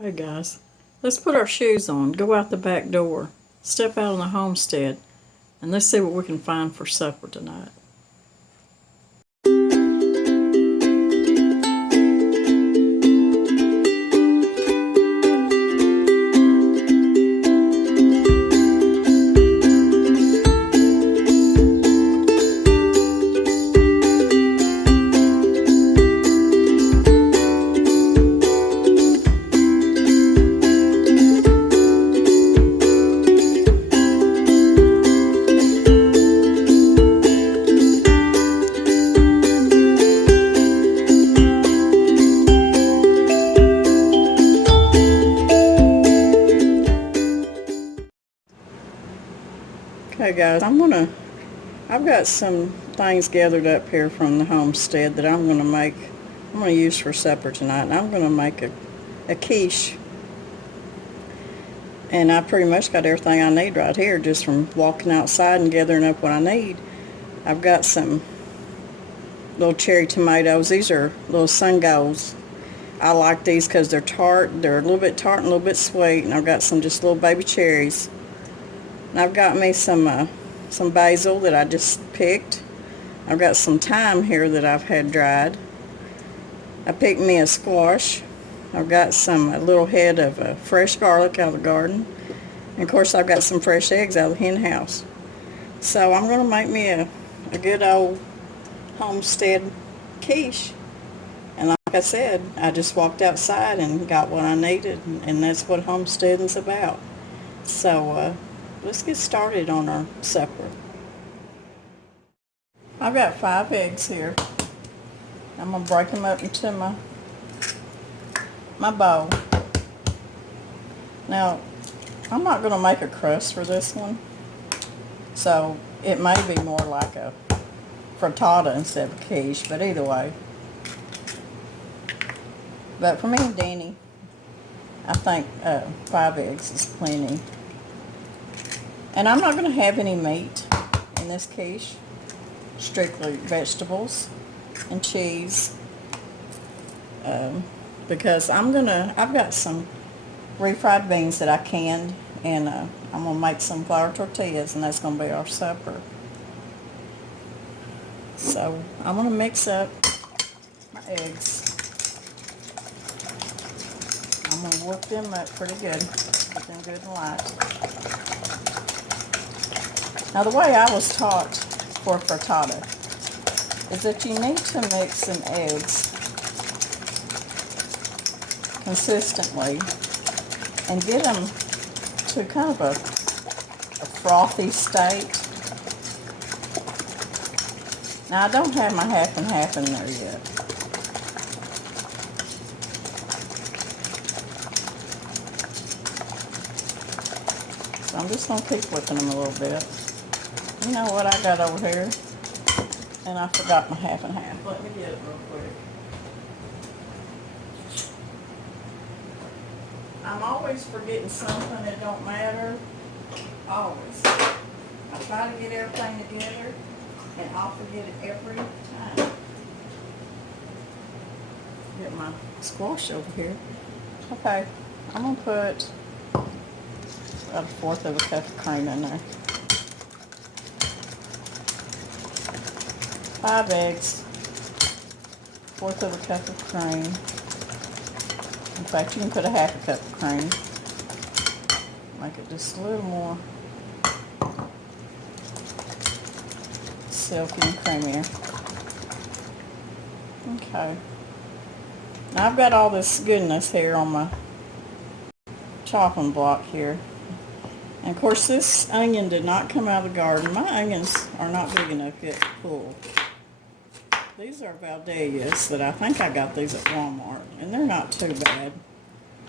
Hey guys, let's put our shoes on, go out the back door, step out on the homestead, and let's see what we can find for supper tonight. Okay guys, I've got some things gathered up here from the homestead that I'm gonna use for supper tonight, and I'm gonna make a quiche. And I pretty much got everything I need right here just from walking outside and gathering up what I need. I've got some little cherry tomatoes. These are little sungolds. I like these because they're tart. They're a little bit tart and a little bit sweet. And I've got some just little baby cherries. And I've got me some basil that I just picked. I've got some thyme here that I've had dried. I picked me a squash. I've got a little head of fresh garlic out of the garden. And of course I've got some fresh eggs out of the hen house. So I'm going to make me a good old homestead quiche. And like I said, I just walked outside and got what I needed, and that's what homesteading's about. So let's get started on our supper. I've got 5 eggs here. I'm going to break them up into my bowl. Now, I'm not going to make a crust for this one, so it may be more like a frittata instead of a quiche, but either way. But for me and Danny, I think 5 eggs is plenty. And I'm not going to have any meat in this quiche, strictly vegetables and cheese, because I've got some refried beans that I canned, and I'm going to make some flour tortillas, and that's going to be our supper. So I'm going to mix up my eggs. I'm going to whip them up pretty good, get them good and light. Now the way I was taught for frittata is that you need to mix some eggs consistently and get them to kind of a frothy state. Now I don't have my half and half in there yet. So I'm just going to keep whipping them a little bit. You know what I got over here? And I forgot my half and half. Let me get it real quick. I'm always forgetting something. It don't matter. Always. I try to get everything together, and I'll forget it every time. Get my squash over here. Okay, I'm going to put about 1/4 of a cup of cream in there. 5 eggs, 1/4 of a cup of cream. In fact, you can put a half a cup of cream. Make it just a little more silky and creamier. Okay. Now I've got all this goodness here on my chopping block here. And of course this onion did not come out of the garden. My onions are not big enough yet to pull. These are Valdelias that I think I got these at Walmart, and they're not too bad.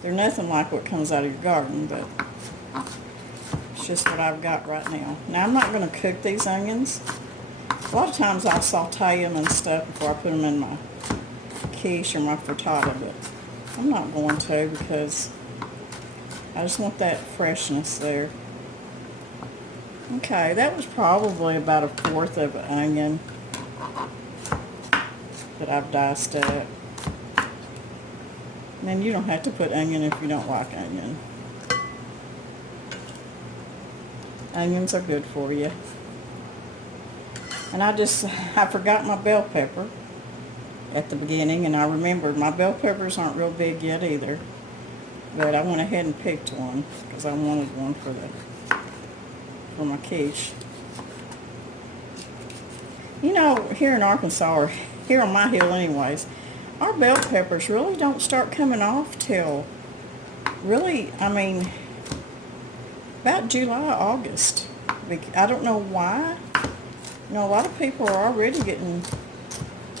They're nothing like what comes out of your garden, but it's just what I've got right now. Now I'm not going to cook these onions. A lot of times I'll saute them and stuff before I put them in my quiche or my frittata, but I'm not going to because I just want that freshness there. Okay, that was probably about 1/4 of an onion that I've diced up. And you don't have to put onion if you don't like onion. Onions are good for you. And I forgot my bell pepper at the beginning, and I remembered my bell peppers aren't real big yet either. But I went ahead and picked one because I wanted one for my quiche. You know, here in Arkansas, or here on my hill anyways, our bell peppers really don't start coming off till really, I mean, about July, August. I don't know why. You know, a lot of people are already getting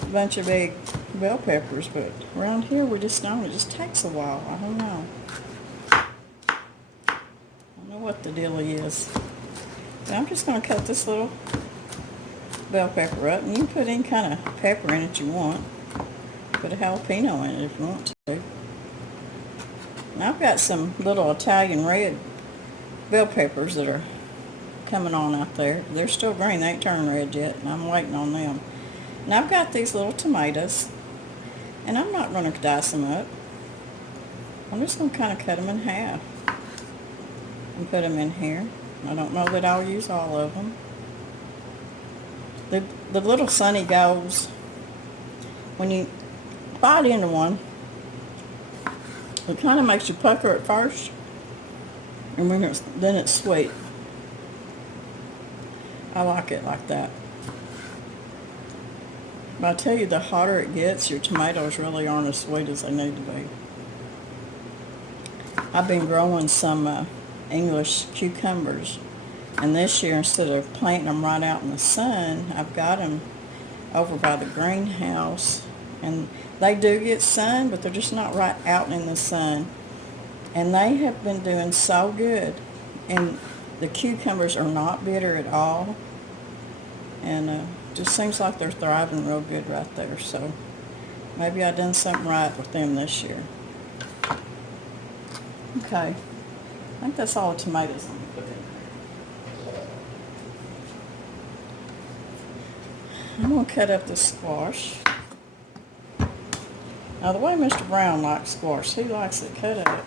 a bunch of big bell peppers, but around here we just don't. It just takes a while. I don't know. I don't know what the deal is. But I'm just going to cut this little bell pepper up, and you can put any kind of pepper in it you want. Put a jalapeno in it if you want to. And I've got some little Italian red bell peppers that are coming on out there. They're still green. They ain't turned red yet, and I'm waiting on them. And I've got these little tomatoes, and I'm not going to dice them up. I'm just going to kind of cut them in half and put them in here. I don't know that I'll use all of them. The little sunny goes, when you bite into one, it kind of makes you pucker at first, and then it's sweet. I like it like that. But I tell you, the hotter it gets, your tomatoes really aren't as sweet as they need to be. I've been growing some English cucumbers, and this year, instead of planting them right out in the sun, I've got them over by the greenhouse, and they do get sun, but they're just not right out in the sun. And they have been doing so good, and the cucumbers are not bitter at all, and just seems like they're thriving real good right there. So maybe I done something right with them this year. Okay, I think that's all the tomatoes I'm gonna put in there. I'm gonna cut up this squash. Now, the way Mr. Brown likes squash, he likes it cut up.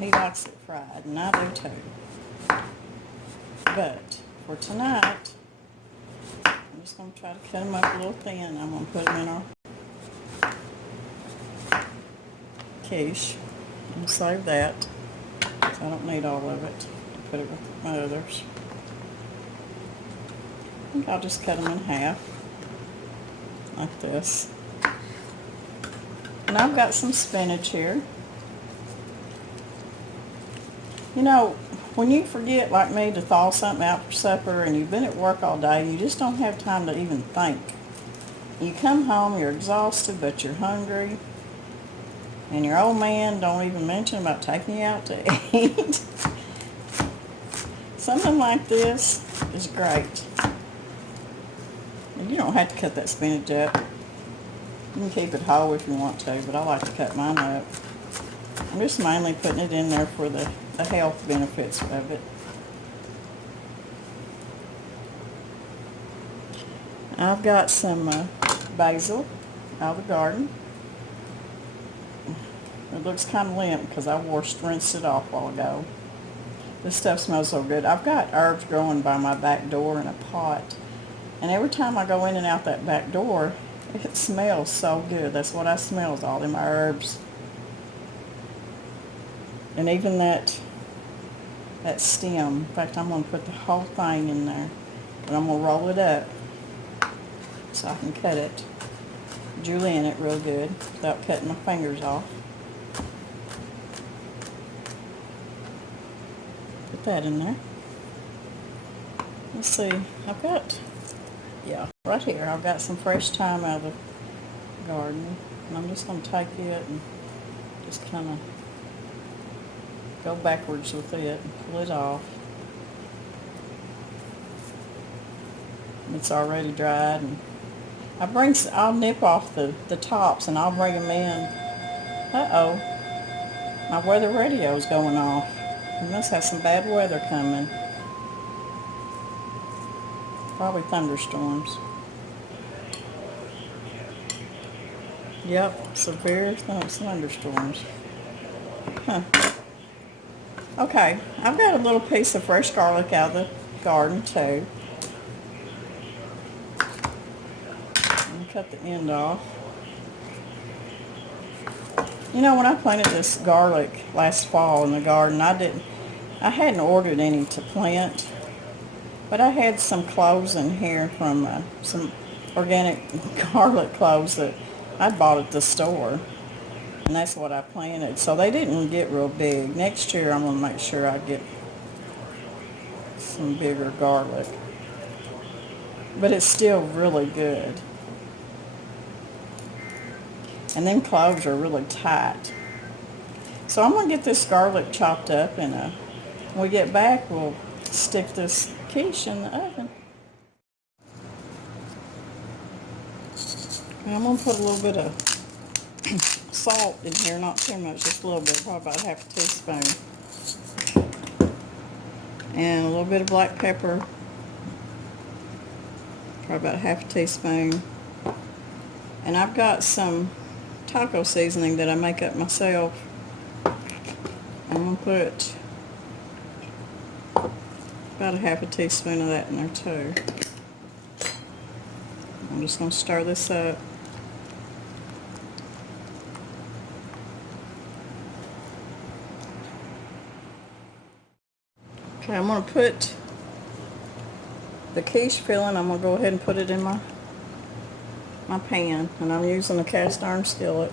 He likes it fried, and I do too. But for tonight, I'm just going to try to cut them up a little thin. I'm going to put them in our quiche and save that. So I don't need all of it to put it with my others. I think I'll just cut them in half, like this. And I've got some spinach here. You know, when you forget, like me, to thaw something out for supper and you've been at work all day, you just don't have time to even think. You come home, you're exhausted, but you're hungry. And your old man don't even mention about taking you out to eat. Something like this is great. And you don't have to cut that spinach up. You can keep it whole if you want to, but I like to cut mine up. I'm just mainly putting it in there for the health benefits of it. I've got some basil out of the garden. It looks kind of limp because I rinsed it off a while ago. This stuff smells so good. I've got herbs growing by my back door in a pot, and every time I go in and out that back door, it smells so good. That's what I smell, is all in my herbs. And even that stem. In fact, I'm going to put the whole thing in there. But I'm going to roll it up so I can cut it, julienne it real good without cutting my fingers off. Put that in there. Let's see. I've got, right here, I've got some fresh thyme out of the garden. And I'm just going to take it and just kind of go backwards with it and pull it off. It's already dried, and I'll nip off the tops and I'll bring them in. Uh-oh, my weather radio's going off. We must have some bad weather coming. Probably thunderstorms. Yep, severe thunderstorms. Huh. Okay, I've got a little piece of fresh garlic out of the garden too. And cut the end off. You know, when I planted this garlic last fall in the garden, I hadn't ordered any to plant, but I had some cloves in here from some organic garlic cloves that I bought at the store, and that's what I planted. So they didn't get real big. Next year I'm going to make sure I get some bigger garlic, but it's still really good. And them cloves are really tight. So I'm going to get this garlic chopped up, and when we get back, we'll stick this quiche in the oven. And I'm going to put a little bit of salt in here, not too much, just a little bit, probably about half a teaspoon. And a little bit of black pepper, probably about half a teaspoon. And I've got some taco seasoning that I make up myself. I'm going to put about a half a teaspoon of that in there too. I'm just going to stir this up. Okay, I'm going to put the quiche filling, I'm going to go ahead and put it in my pan, and I'm using a cast iron skillet.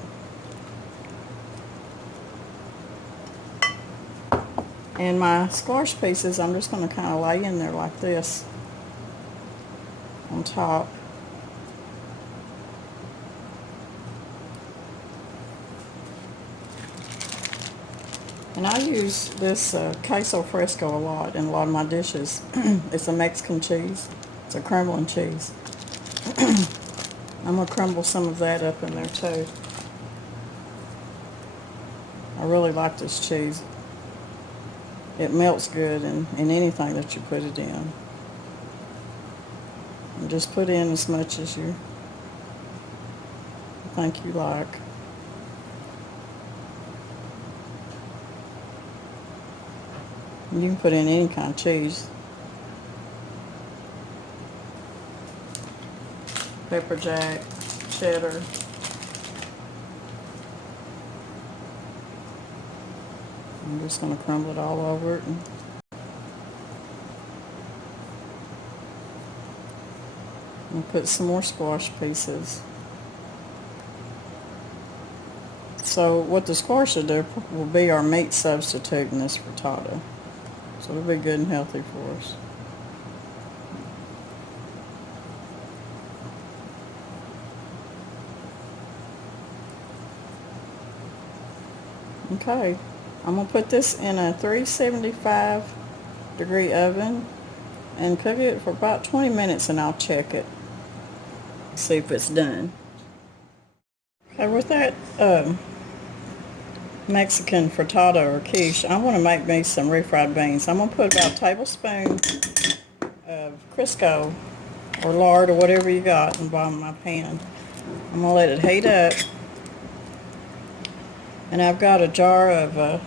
And my squash pieces, I'm just going to kind of lay in there like this on top. And I use this queso fresco a lot in a lot of my dishes. It's a Mexican cheese. It's a crumbling cheese. I'm going to crumble some of that up in there too. I really like this cheese. It melts good in anything that you put it in. And just put in as much as you think you like. You can put in any kind of cheese. Pepper jack, cheddar. I'm just going to crumble it all over it. And put some more squash pieces. So what the squash will be our meat substitute in this frittata. So it'll be good and healthy for us. Okay, I'm going to put this in a 375 degree oven and cook it for about 20 minutes, and I'll check it, see if it's done. Okay, with that Mexican frittata or quiche, I want to make me some refried beans. I'm going to put about a tablespoon of Crisco or lard or whatever you got in the bottom of my pan. I'm going to let it heat up. And I've got a jar of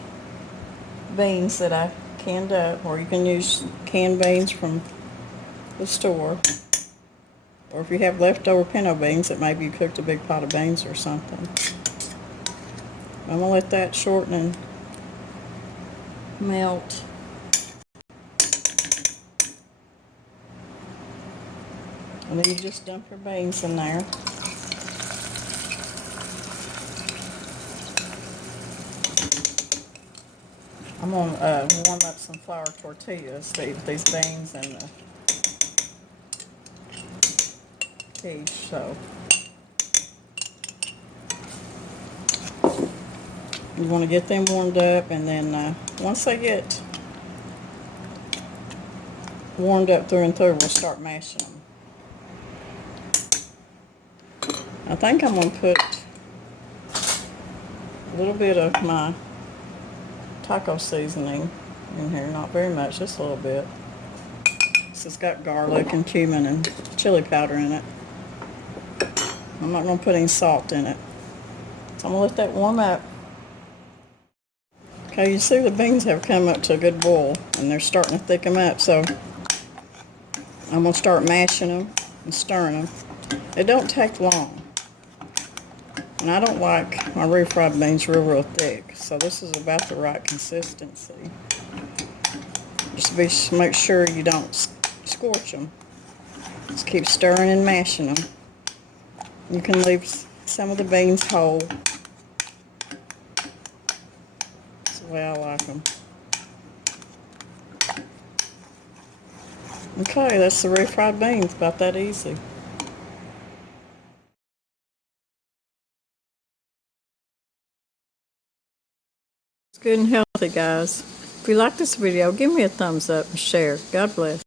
beans that I canned up, or you can use canned beans from the store. Or if you have leftover pinto beans that maybe you cooked a big pot of beans or something. I'm going to let that shorten and melt. And then you just dump your beans in there. I'm going to warm up some flour tortillas to eat these beans and the quiche. So you want to get them warmed up, and then once they get warmed up through and through, we'll start mashing them. I think I'm going to put a little bit of my taco seasoning in here, not very much, just a little bit. This has got garlic and cumin and chili powder in it. I'm not going to put any salt in it. I'm gonna let that warm up. Okay, you see the beans have come up to a good boil and they're starting to thicken up, so I'm gonna start mashing them and stirring them. It don't take long. And I don't like my refried beans real thick, so this is about the right consistency. Just make sure you don't scorch them. Just keep stirring and mashing them. You can leave some of the beans whole. That's the way I like them. Okay, that's the refried beans, about that easy. It's good and healthy, guys. If you like this video, give me a thumbs up and share. God bless.